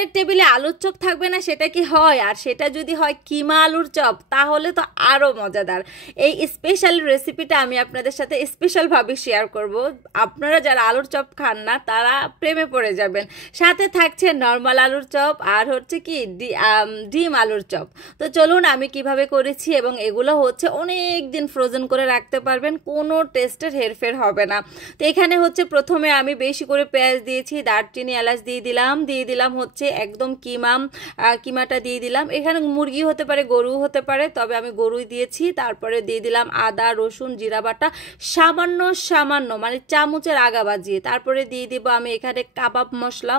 ইফতারের টেবিলে আলুর চপ থাকবে না, সেটা কি হয়? আর সেটা যদি হয় কিমা আলুর চপ, তাহলে তো আরও মজাদার। এই স্পেশাল রেসিপিটা আমি আপনাদের সাথে স্পেশালভাবে শেয়ার করব। আপনারা যারা আলুর চপ খান না তারা প্রেমে পড়ে যাবেন। সাথে থাকছে নর্মাল আলুর চপ আর হচ্ছে কি ডিম আলুর চপ। তো চলুন আমি কিভাবে করেছি, এবং এগুলো হচ্ছে অনেক দিন ফ্রোজেন করে রাখতে পারবেন, কোনো টেস্টের হেরফের হবে না। তো এখানে হচ্ছে প্রথমে আমি বেশি করে পেঁয়াজ দিয়েছি, দারচিনি এলাচ দিয়ে দিলাম হচ্ছে একদম কিমাটা দিয়ে দিলাম। এখানে মুরগি হতে পারে, গরু হতে পারে, তবে আমি গরুই দিয়েছি। তারপরে দিয়ে দিলাম আদা রসুন জিরা বাটা সামান্য সামান্য, মানে চামচের আগা বাজিয়ে। তারপরে দিয়ে দিব আমি এখানে কাবাব মশলা,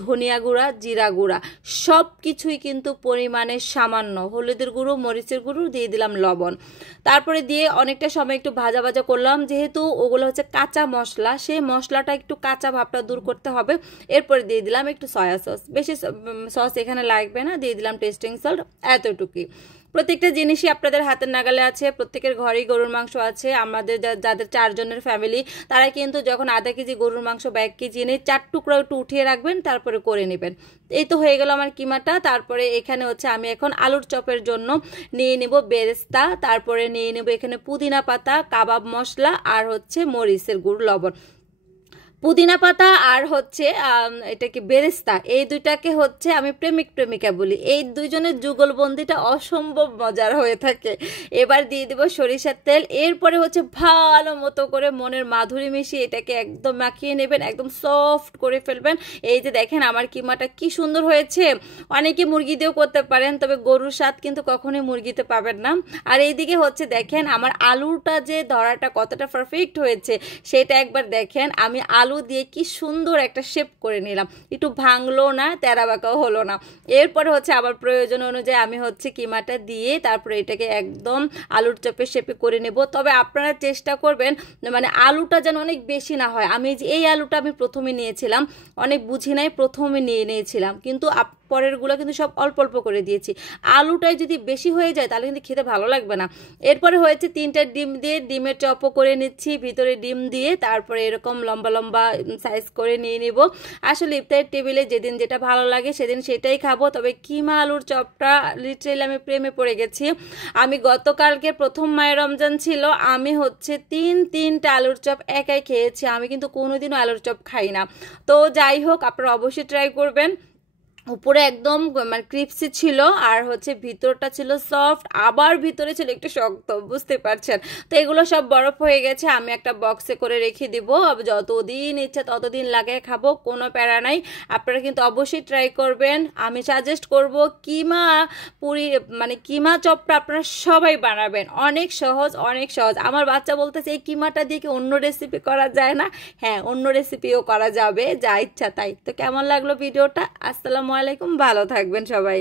ধনিয়া গুঁড়া, জিরা গুঁড়া, সব কিছুই কিন্তু পরিমাণে সামান্য, হলুদের গুঁড়ো, মরিচের গুঁড়ো, দিয়ে দিলাম লবণ। তারপরে দিয়ে অনেকটা সময় একটু ভাজা ভাজা করলাম, যেহেতু ওগুলো হচ্ছে কাঁচা মশলা, সেই মশলাটা একটু কাঁচা ভাবটা দূর করতে হবে। এরপরে দিয়ে দিলাম একটু সয়া সস, বেশি সস এখানে লাগবে না, দিয়ে দিলাম টেস্টিং সল্ট, এতটুকুই। প্রত্যেকটা জিনিসই আপনাদের হাতের নাগালে আছে, প্রত্যেকের ঘরেই গরুর মাংস আছে। আমাদের যাদের 4 জনের ফ্যামিলি, তারা কিন্তু যখন আধা কেজি গরুর মাংস বা 1 কেজি এনে 4 টুকরা একটু উঠিয়ে রাখবেন, তারপরে করে নেবেন। এই তো হয়ে গেল আমার কিমাটা। তারপরে এখানে হচ্ছে আমি এখন আলুর চপের জন্য নিয়ে নেব বেরেস্তা, তারপরে নিয়ে নেব এখানে পুদিনা পাতা, কাবাব মশলা আর হচ্ছে মরিচের গুঁড়ো, লবণ। পুদিনা পাতা আর হচ্ছে এটাকে বেরেস্তা, এই দুইটাকে হচ্ছে আমি প্রেমিক প্রেমিকা বলি। এই দুইজনের যুগলবন্দিটা অসম্ভব মজার হয়ে থাকে। এবার দিয়ে দেব সরিষার তেল। এরপরে হচ্ছে ভালো মতো করে মনের মাধুরী মিশিয়ে এটাকে একদম মাখিয়ে নেবেন, একদম সফট করে ফেলবেন। এই যে দেখেন আমার কিমাটা কি সুন্দর হয়েছে। অনেকে মুরগি দিয়েও করতে পারেন, তবে গরুর স্বাদ কিন্তু কখনোই মুরগিতে পাবেন না। আর এইদিকে হচ্ছে দেখেন আমার আলুটা যে ধরাটা কতটা পারফেক্ট হয়েছে, সেটা একবার দেখেন। আমি আলু দিয়ে কি সুন্দর একটা শেপ করে নিলাম, একটু ভাঙলো না, তেরা বাঁকাও হলো না। এরপরে হচ্ছে আমার প্রয়োজন অনুযায়ী আমি হচ্ছে কিমাটা দিয়ে তারপরে এটাকে একদম আলুর চপের শেপে করে নেব। তবে আপনারা চেষ্টা করবেন মানে আলুটা যেন অনেক বেশি না হয়। আমি এই আলুটা আমি প্রথমে নিয়েছিলাম, অনেক বুঝি নাই, প্রথমে নিয়েছিলাম, কিন্তু পরেরগুলো কিন্তু সব অল্প অল্প করে দিয়েছি। আলুটাই যদি বেশি হয়ে যায় তাহলে কিন্তু খেতে ভালো লাগবে না। এরপরে হয়েছে 3টা ডিম দিয়ে ডিমের চপও করে নিচ্ছি, ভিতরে ডিম দিয়ে তারপরে এরকম লম্বা লম্বা সাইজ করে নিয়ে নিব। আসলে ইফতারের টেবিলে যেদিন যেটা ভালো লাগে সেদিন সেটাই খাবো। তবে কিমা আলুর চপটা লিটারেলি আমি প্রেমে পড়ে গেছি। আমি গতকালকে প্রথম মায়ের রমজান ছিল, আমি হচ্ছে 3টা আলুর চপ একাই খেয়েছি। আমি কিন্তু কোনোদিনও আলুর চপ খাই না। তো যাই হোক, আপনারা অবশ্যই ট্রাই করবেন। উপরে একদম মানে ক্রিপসি ছিল, আর হচ্ছে ভিতরটা ছিল সফট, আবার ভিতরে ছিল একটু শক্ত, বুঝতে পারছেন। তো এগুলো সব বরফ হয়ে গেছে, আমি একটা বক্সে করে রেখে দিব। যতদিন ইচ্ছা ততদিন লাগে খাবো, কোনো প্যারা নাই। আপনারা কিন্তু অবশ্যই ট্রাই করবেন। আমি সাজেস্ট করব কিমা পুরি মানে কিমা চপটা আপনারা সবাই বানাবেন, অনেক সহজ অনেক সহজ। আমার বাচ্চা বলতেছে এই কিমাটা দিয়ে কি অন্য রেসিপি করা যায় না? হ্যাঁ, অন্য রেসিপিও করা যাবে, যা ইচ্ছা তাই। তো কেমন লাগলো ভিডিওটা? আসসালামু আলাইকুম, ভালো থাকবেন সবাই।